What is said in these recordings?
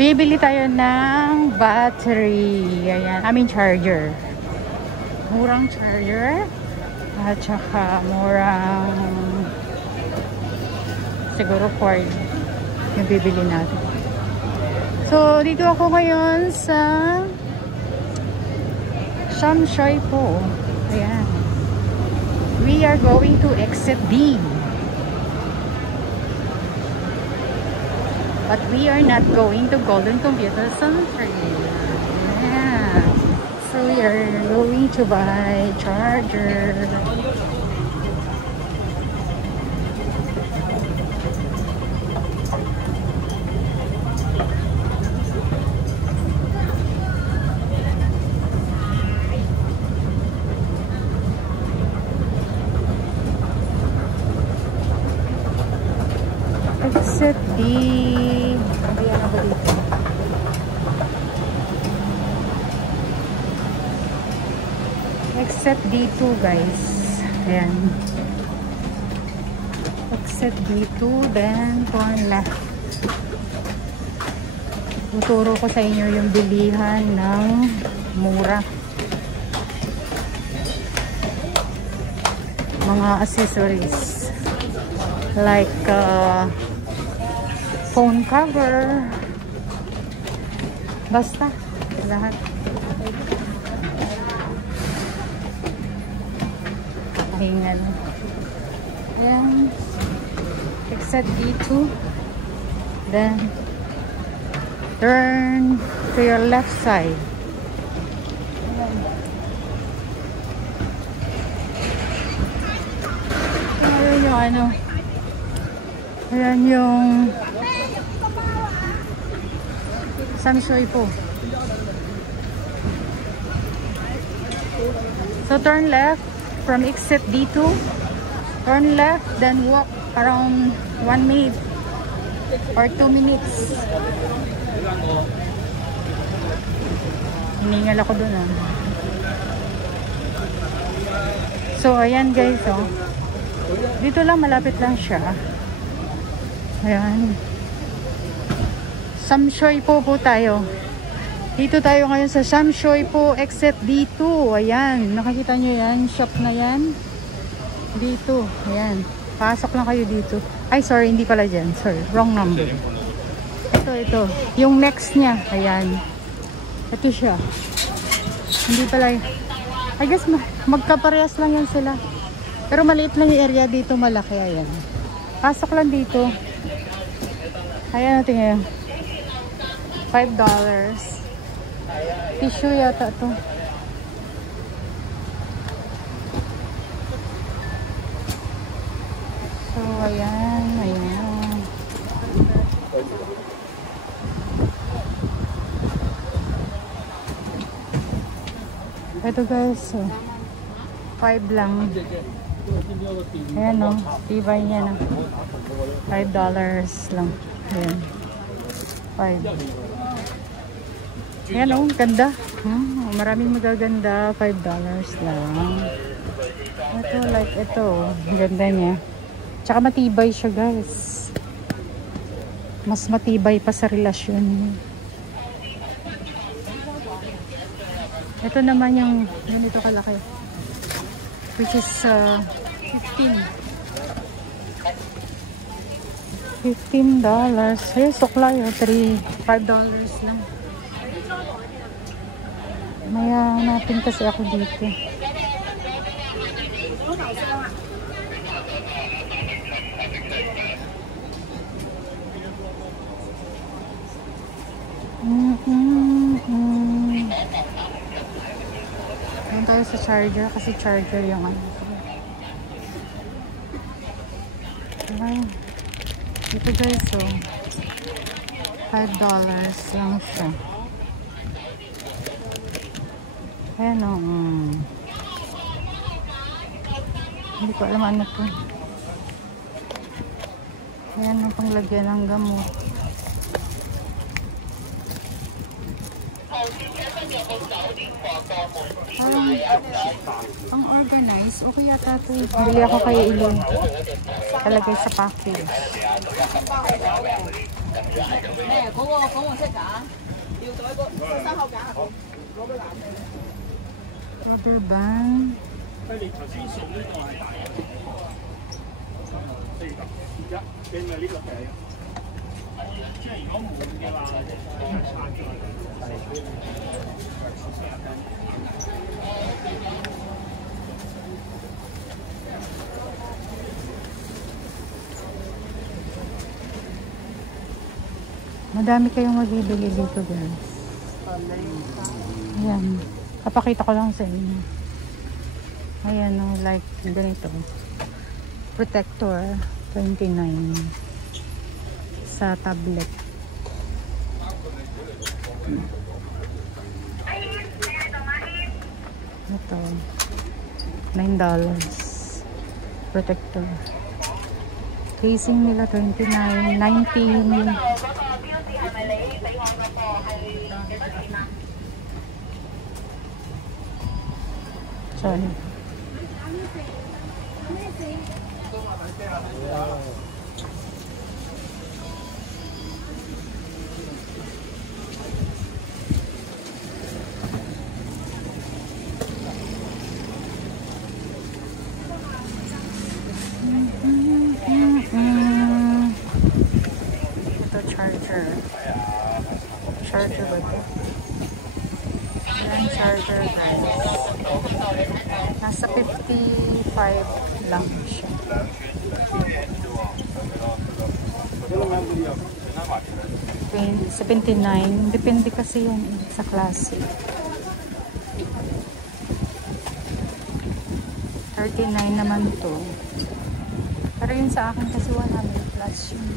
Bibili tayo ng battery. Ayan, I mean charger. Murang charger. At saka murang siguro cord yung bibili natin. So, dito ako ngayon sa Shamshoy po. Ayan. We are going to exit D. But we are not going to Golden Computer Center. Yeah. So we are going to buy charger. Exit D. Ayan ba dito? Exit D2 guys. Ayan. Exit D2, then turn left. Tuturo ko sa inyo yung bilihan ng mura. Mga accessories. Like phone cover. Basta. Lahat. Kakahingan. Ayan. Exit D2. Then, turn to your left side. Ayan. Ayan yung ano. Ayan yung Shamshoy po. So turn left from exit D2. Turn left, then walk around 1 minute or 2 minutes. Hiningal ako dun ah. So ayan guys oh. Dito lang, malapit lang siya. Ayan. Shamshoy po tayo. Dito tayo ngayon sa Shamshoy po, exit D2. Ayan, nakikita nyo yan, shop na yan. Dito, ayan. Pasok lang kayo dito. Ay, sorry, hindi pala dyan. Sorry, wrong number. Ito. Yung next niya, ayan. Ito siya. Hindi pala, I guess magkaparehas lang yan sila. Pero maliit lang yung area dito, malaki, ayan. Pasok lang dito. Ayan natin ngayon. $5. Tissue yata to. So, ayan. Ito guys, so, 5 lang. Ayan o, tibay niya na. $5 lang. Ayan. 5. Ayan o, ganda. Maraming magaganda. $5 lang. Ito, like ito. Ganda niya. Tsaka matibay siya guys. Mas matibay pa sa relasyon. Ito naman yung ganito kalaki. Which is $15. Eh, suklay o. $5 lang. Maya natin kasi ako dito. Ayan tayo sa charger kasi charger yung ano. Ayan. Ito guys, so $5 lang siya. Ayan o. Hindi ko alam ano to. Ayan o, panglagyan ng gamot. Parang ang organized. Okay yata ito. Bili ako kay Ilon. Talagay sa package. Rubber band. Madami kayong mabibili dito, guys. Ayan. Papakita ko lang sa inyo. Ayan, no, like ganito. Protector 29 sa tablet. Ito $9 protector. Casing nila 29, 19. Sorry. Ito charger. Charger ba ito? Yan charger, guys. Nasa 55 lang siya. $79. Depende kasi yung sa klase. 39 naman to. Pero yun sa akin kasi 100 plus yun.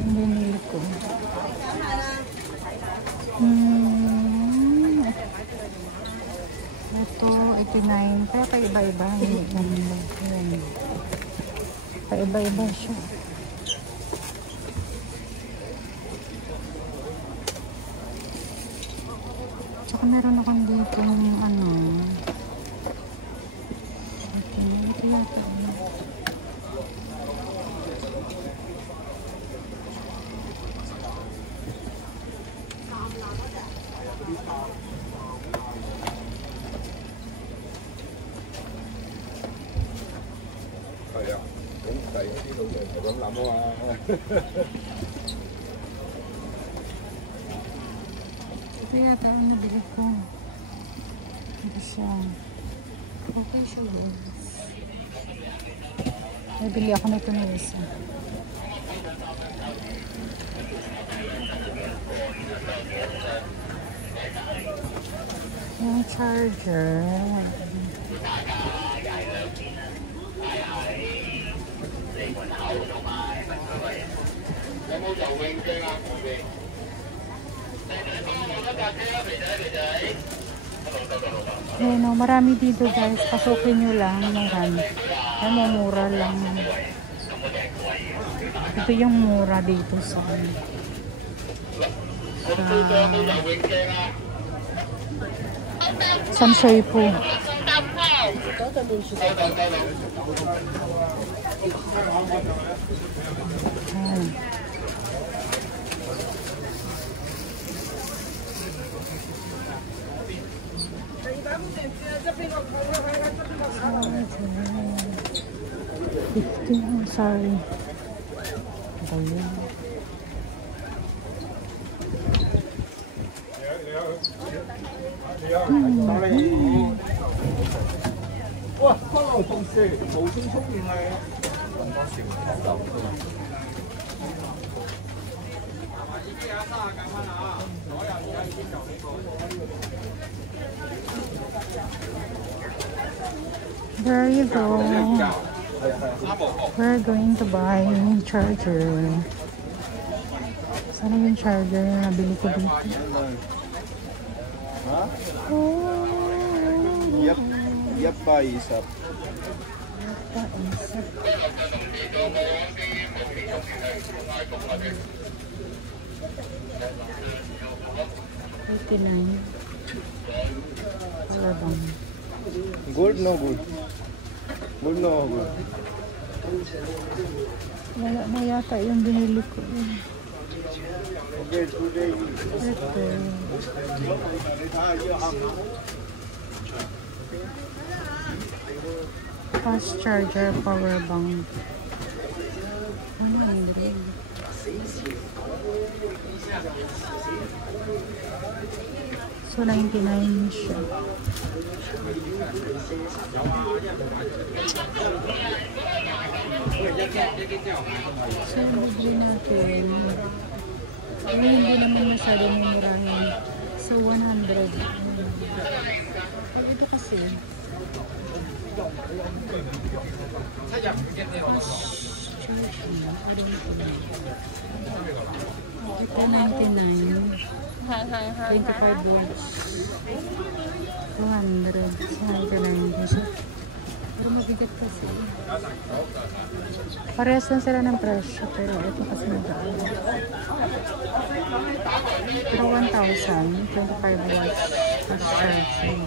Yung binili ko. Ito, 89. Kaya paiba-iba. Paiba-iba siya. Tsaka meron akong dito yung ano. Ito yata. Ito yata ang nabili ko. Ito siya. Okay siya, guys. Nabili ako nito na isa. Yung charger. Ayan o, marami dito, guys. Pasukin nyo lang. Marami. Ayan, mura lang. Ito yung mura dito sa Samshoy po. Ayan. Oh, sorry. Ayan.哇，可能同事無聲充電係咁多時就There you go. We're going to buy a charger. Sana yung charger na nabili ko dito. Paisap. $39. Power bank. Good, no good. Good, no good. Wala na yata yung binili ko. Okay, today. Ito. Fast charger, power bank. Ano yun? So, 99 siya. So, bibili natin. Ano, hindi naman masyado mumurahin. So, 100. Ito kasi. Ito 99. 25 volts. 200. 99 siya. Pero mabigat kasi. Parehas lang sila ng presyo. Pero ito kasi magaan. Pero 1,000. 25 watts. Fast charging.